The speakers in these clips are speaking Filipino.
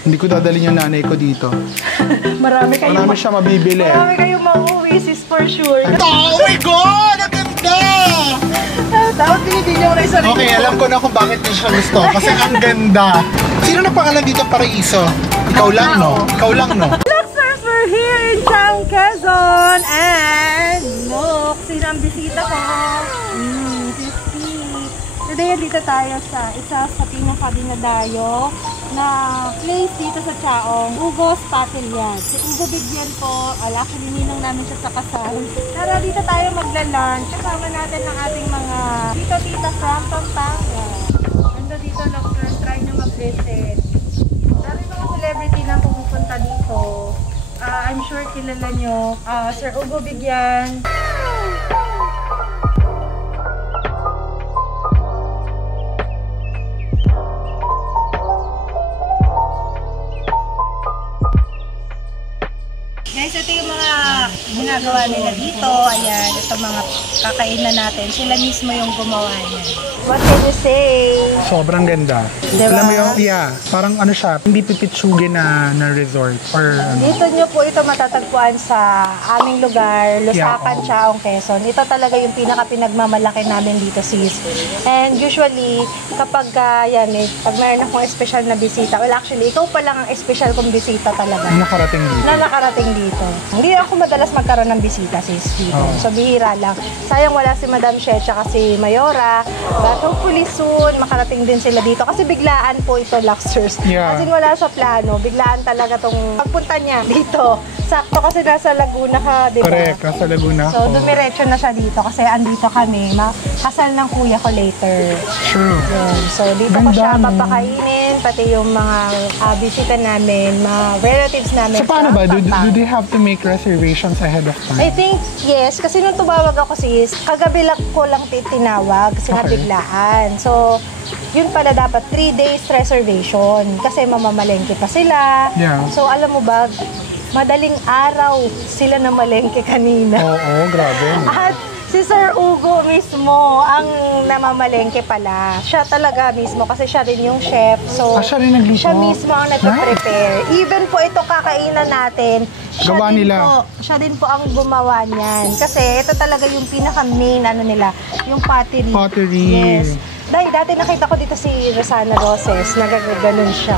Hindi ko dadalhin yung nanay ko dito. Marami siya mabibili. Marami kayong mauuwi, sis, for sure. Oh my God! Ang ganda! Dapat binibili ko na yung sarili. Okay, alam ko na kung bakit din siya gusto. Kasi ang ganda. Sino na pangalan dito, Paraiso? Ikaw lang, no? Ikaw lang, no? Luxers, we're here in Chang, Quezon. And look, sino ang bisita ko? Today, dito tayo sa isa sa pinaka-dinadayo na place dito sa Chaong, Ugo's Patilyan. Si Ugo Bigyan po, actually ninang namin siya sa kasal. Tara, dito tayo magla-lunch. Kasama natin ang ating mga tita-tita from Pampanga. Ando dito, Luxers, try nyo mag-visit. Dami mga celebrity na pumupunta dito. I'm sure kilala nyo. Sir Ugo Bigyan. Guys, ito yung mga ginagawa nila dito. Ayan, ito mga kakainan natin. Sila mismo yung gumawa niya. What can you say? Sobrang ganda. Diba? Alam mo yung, parang ano siya, hindi pipitsugi na resort. Or ano. Dito nyo po ito matatagpuan sa aming lugar, Lusacan, Chaong, Quezon. Ito talaga yung pinaka-pinagmamalaki namin dito, sis. And usually, kapag pag mayroon akong special na bisita, well actually, ikaw pa lang ang special kong bisita talaga. Nakarating dito. Na nakarating dito. Hindi ako madalas magkaroon ng bisita, sis, dito. So, bihira lang. Sayang wala si Madam She, tsaka si Mayora. But hopefully soon, makarating din sila dito. Kasi biglaan po ito, Luxers. Kasi wala sa plano. Biglaan talaga tong pagpunta niya dito. Sakto kasi nasa Laguna ka, di ba? Correct, nasa Laguna. So, dumiretso na siya dito kasi andito kami. Kasal ng kuya ko later. True. Yun. So, dito ko siya papakainin, pati yung mga bisita namin, mga relatives namin. So, paano ba? Do they have to make reservations ahead of time? I think, yes. Kasi nung tumawag ako, sis, kagabi lang ko lang tinawag kasi biglaan. So, yun pala dapat 3 days reservation kasi mamamalengke pa sila. So, alam mo ba, madaling araw sila na malengke kanina. Oo, grabe. At si Sir Ugo mismo ang namamalengke pala. Siya talaga mismo kasi siya rin yung chef. So, siya rin nagluto? Siya mismo ang nag-prepare. Even po ito kakainan natin, siya din po ang gumawa niyan. Kasi ito talaga yung pinaka-main nila, yung pottery. Yes. Dati nakita ko dito si Rosana Roses, nagaganon siya.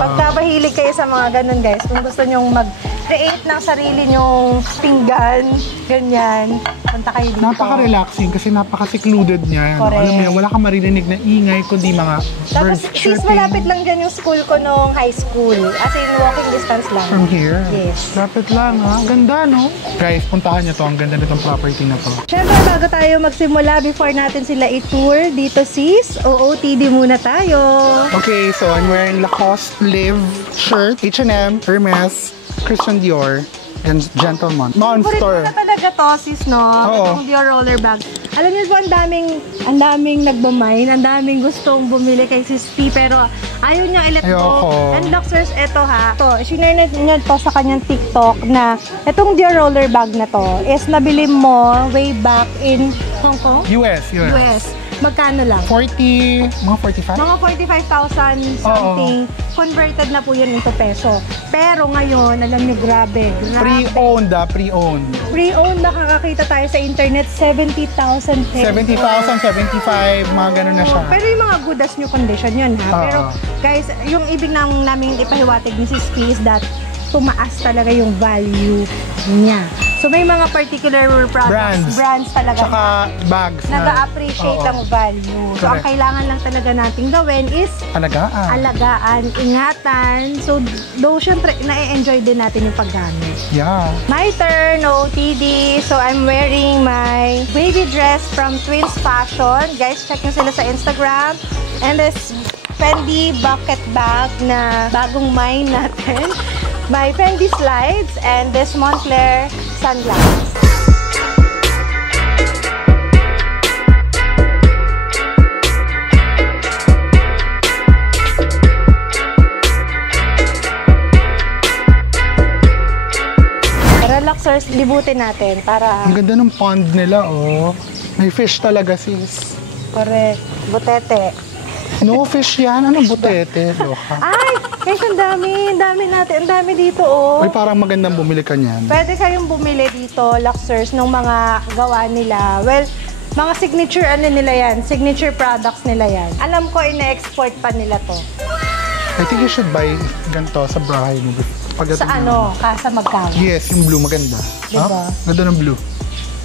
Pagka mahilig kayo sa mga ganun, guys, kung gusto nyong mag-create ng sarili nyong pinggan, ganyan, punta kayo dito. Napaka-relaxing kasi napaka-secluded niya. Alam mo yan, wala kang marinig na ingay kundi mga birds chirping. Tapos malapit lang dyan yung school ko nung high school. As in, walking distance lang. From here? Yes. Lapit lang, ha? Ganda, no? Guys, puntahan niyo to. Ang ganda nitong property na to. Siyempre, bago tayo magsimula, before natin sila i-tour dito, sis, OOTD muna tayo. Okay, so I'm wearing Lacoste Live shirt, H&M, Hermes, Christian Dior, and Gentleman. Monster. Favorite na talaga to, sis, no? Itong Dior roller bag. Alam niyo po, ang daming nagmamine, ang daming gustong bumili kay Sis P, pero ayaw niya i-let go. And Luxers, eto ha. Ito, sinare niya to sa kanyang TikTok na itong Dior roller bag na to is nabili mo way back in Hong Kong? US. Magkano lang? 40, mga 45? Mga 45,000 something. Converted na po yun into peso. Pero ngayon, alam niyo, grabe. Pre-owned, pre-owned. Pre-owned, nakakakita tayo sa internet, 70,000 pesos. 70,000, 75, mga ganun na siya. Pero yung mga good as new condition yun, ha? Pero guys, yung ibig namin ipahiwatig ni Sis P is that tumaas talaga yung value niya. So may mga particular brands talaga. Tsaka bags. Nag-a-appreciate ang value. So ang kailangan lang talaga nating gawin is alagaan, ingatan. So though syempre na-enjoy din natin yung paggamit. Yeah. My turn, OOTD. So I'm wearing my baby dress from Twins Fashion. Guys, check nyo sila sa Instagram. And this Fendi bucket bag na bagong mine natin. My Fendi slides and this Moncler sunglasses. Luxers, libutin natin para... Ang ganda ng pond nila, oh. May fish talaga, sis. Correct. Butete. No fish yan. Ano butete? Loka. Ay, guys, ang dami natin. Ang dami dito, oh. Ay, parang magandang bumili ka niyan. Pwede kayong bumili dito, Luxers, ng mga gawa nila. Well, mga signature ano nila yan. Signature products nila yan. Alam ko, ina-export pa nila to. I think you should buy ganito sa bahay mo. Sa ano? Kasa magkano? Yes, yung blue. Maganda. Diba? Ganda ng blue.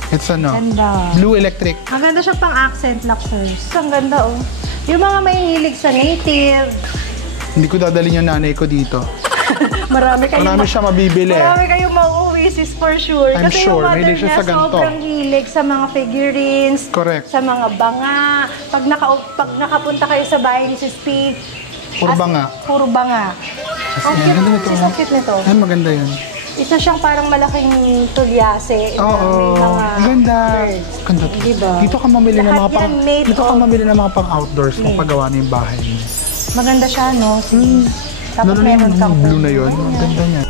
It's ano? Ganda. Blue electric. Ang ganda siya pang accent, Luxers. Ang ganda, oh. Yung mga may hilig sa native. Hindi ko dadalhin yung nanay ko dito. Marami siya mabibili. Marami kayong mauuwi, sis, for sure. I'm Kasi sure. yung mother Mahilig siya niya sa ganito. sobrang hilig sa mga figurines. Correct. Sa mga banga. Pag nakapunta kayo sa bahay ni Sis P, Puro banga. Puro banga. Ang Yan, ganda nito. cute. Sis, ang cute nito. Ay, maganda yun. Isa siyang parang malaking tulyase. Oo. May mga Ganda. birds. Ganda. Diba? Dito ka mamili ng Lahat mga pang... yan made Dito ka of- mamili ng mga pang outdoors kung paggawa na yung bahay mo. Maganda siya, no? Tapos Lalo na meron yung kang blue na yun. Ang ganda niya.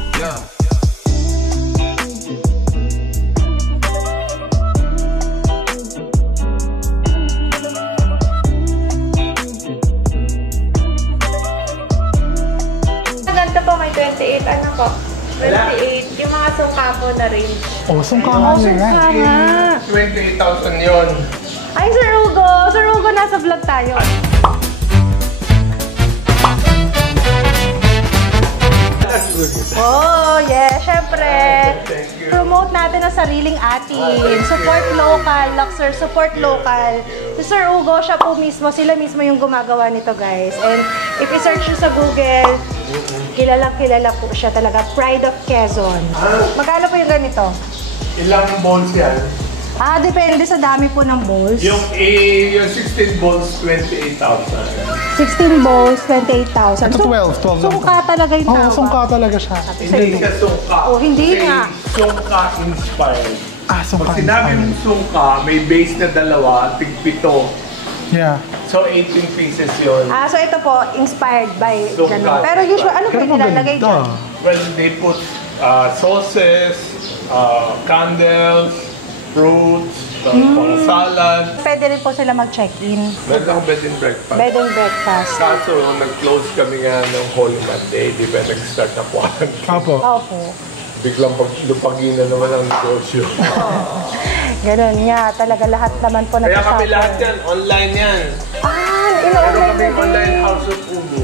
Ganito po, may 28. Ano po? 28. Yung mga sungka po na rin. Oh, sungka nga Oh, yun. sungka nga. 28,000 yun. Ay, Sir Hugo! Sir Hugo, nasa vlog tayo. Oh, yeah. Syempre, promote natin ang sariling atin. Support local, Luxor, support local. Si Sir Hugo, siya po mismo, sila mismo yung gumagawa nito, guys. And if i-search nyo sa Google, kilala po siya talaga. Pride of Quezon. Magkano po yung ganito? Ilang balls yan? Depende sa dami po ng balls. Yung 16 balls, 28,000. 16 balls, 28,000. Ito 12 lang. Sungka talaga yung Oo, tawag. sungka talaga siya. Hindi siya sungka. Oh, hindi Kasi nga. Sungka inspired. Sungka. Pag sinabi mong sungka, may base na dalawa, tig-pito. Yeah. So 18 pieces yun. So ito po, inspired by Sungka. ganun. Pero usually, ano po Pero yung nilalagay maganda. dyan? Well, they put sauces, candles, fruits, pang salad. Pwede rin po sila mag-check-in. Meron akong bed and breakfast. Bed and breakfast. Kaso, nag-close kami nga ng Holy Monday, di ba nag-start na quarantine. Apo. Opo. Biglang lupagin na naman ang negosyo. Ganun nga, talaga lahat naman po Kaya nag-suffer. kami lahat yan, online yan. Meron ino-online kami na online din. House of Ugo.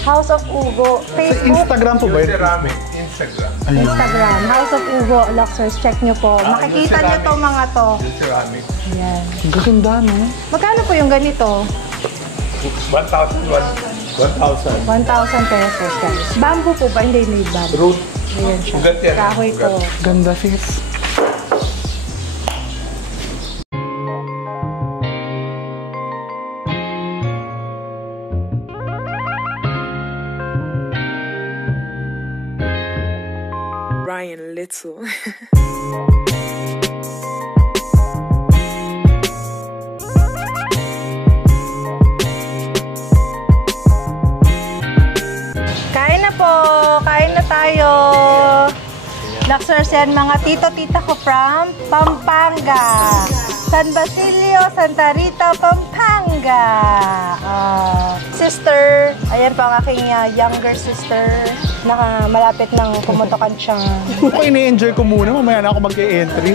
House of Ugo. Sa Facebook, Instagram po ba Yung yun? ceramic, Instagram. Ayun. Instagram. House of Ugo, Luxors, check nyo po. Makikita yung nyo to ceramic. mga to. Yung ceramic. Yan. Ang gaganda, no? Magkano po yung ganito? 1,000. 1,000 pesos, guys. Bamboo po ba? Hindi made bamboo. Root. Ayan siya. Ugat yan. Kahoy Ugat. ko. Ganda, sis. Ryan Little. Kain na po! Kain na tayo! Luxors yan, mga tito-tita ko from Pampanga. San Basilio, Santa Rita, Pampanga. Sister, ayan po ang aking younger sister. Malapit nang pumutokan siya. Ako ini-enjoy ko muna. Mamaya na ako mag-e-entry.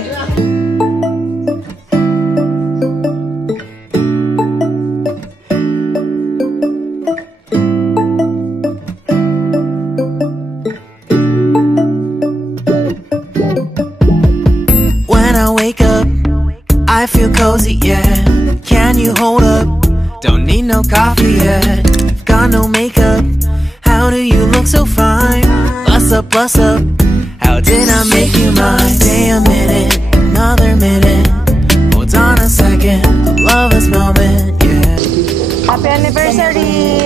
When I wake up, I feel cozy, yeah. Can you hold up? Don't need no coffee yet. Got no makeup. How do you look so fine? Plus up, plus up. How did I make you mine? Stay a minute, another minute. Hold on a second, I love this moment, yeah. Happy anniversary!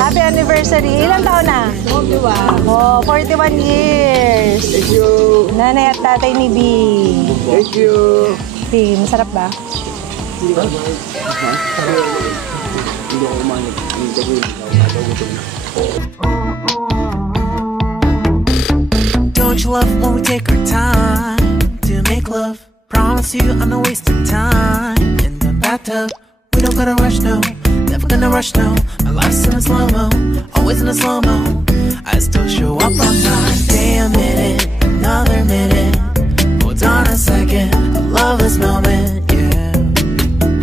Happy anniversary! Ilang taon na? 41. Oh, 41 years. Thank you. Nanay at tatay ni B. Thank you. B, masarap ba? Don't you love when we take our time to make love? Promise you I'm not wasting time in the bathtub. We don't gotta rush, no. Never gonna rush, no. My life's in a slow-mo, always in a slow-mo. I still show up on time. Stay a minute, another minute. Hold on a second, I love this moment, yeah.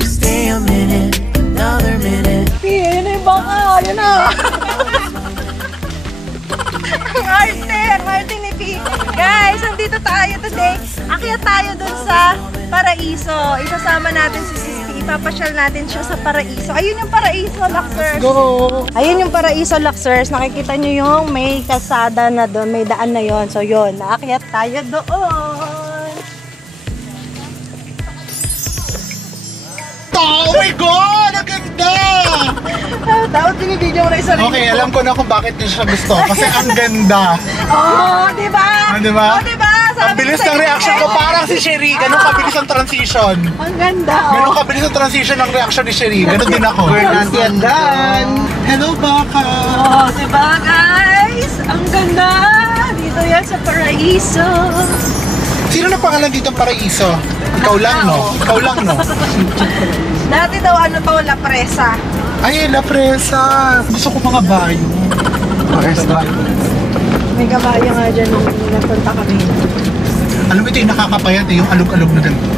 Stay a minute, another minute. Pini baka, yun na. Ang arte ni P. Guys, nandito tayo today. Akyat tayo dun sa Paraiso. Isasama natin si Sisti. Ipapasyal natin siya sa Paraiso. Ayun yung Paraiso, Luxers. Go! Ayun yung Paraiso, Luxers. Nakikita nyo yung may kalsada na doon, may daan na yon. So yun, naakyat tayo doon. Oh my God! Ang ganda! Dapat binibidyo mo na isa rin. Okay, alam ko na kung bakit niya siya gusto. Kasi ang ganda. Oh, di ba? Di ba? Oh, di ba? Ang bilis ng reaction ko. Parang si Sherry. Ganun kabilis ang transition. Ang ganda, oh. Ganun kabilis ang transition ng reaction ni Sherry. Ganun din ako. We're not yet done. Hello, Baka. Oh, di ba, guys? Ang ganda. Dito yan sa Paraiso. Sino na pangalan dito ang Paraiso? Ikaw lang, no? Ikaw lang, no? Dati daw ano to, La Presa. Ay, La Presa. Gusto ko mga bayo. Presa. May kabayo nga dyan nung napunta kami. Alam mo ito yung nakakapayat eh, yung alog-alog na ganito.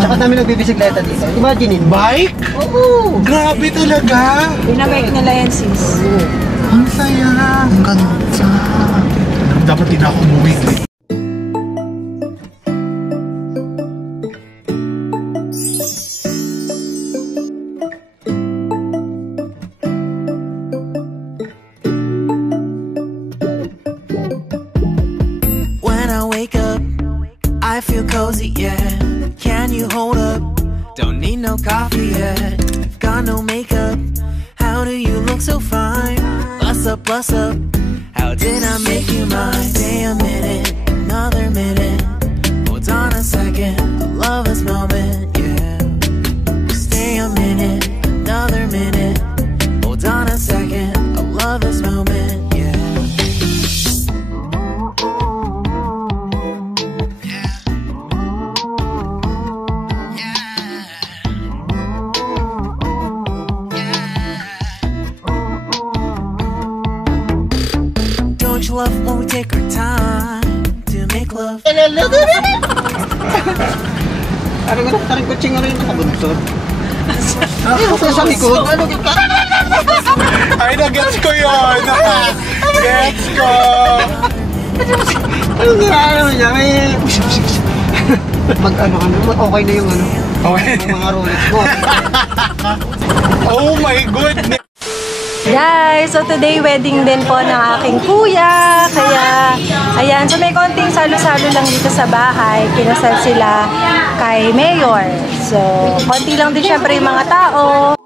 Tsaka kami nagbibisikleta dito. Imagine it. Bike? Oo. Grabe talaga. Binabike nila yan, sis. Ang saya. Ang ganda. Dapat din ako umuwi. When I wake up, I feel cozy, yeah. Can you hold up? Don't need no coffee yet. Got no makeup. How do you look so fine? Plus up, plus up. How did I make you mine? Stay a minute, another minute. Hold on a second, I love this moment, yeah. Stay a minute, another minute. Hold on a second, I love this moment, yeah. Don't you love when we take our time to make love? Parang kutsing nga rin nakabunsod. Ano sa likod? Ay, na-gets ko yun. Gets ko. Ano nga niya? Okay na yung ano. Okay. Yung mga Rolex ko. Oh my goodness. Guys, so today wedding din po ng aking kuya. Kaya, ayan, so may konting salo-salo lang dito sa bahay. Kinasal sila kay Mayor. So, konti lang din syempre yung mga tao.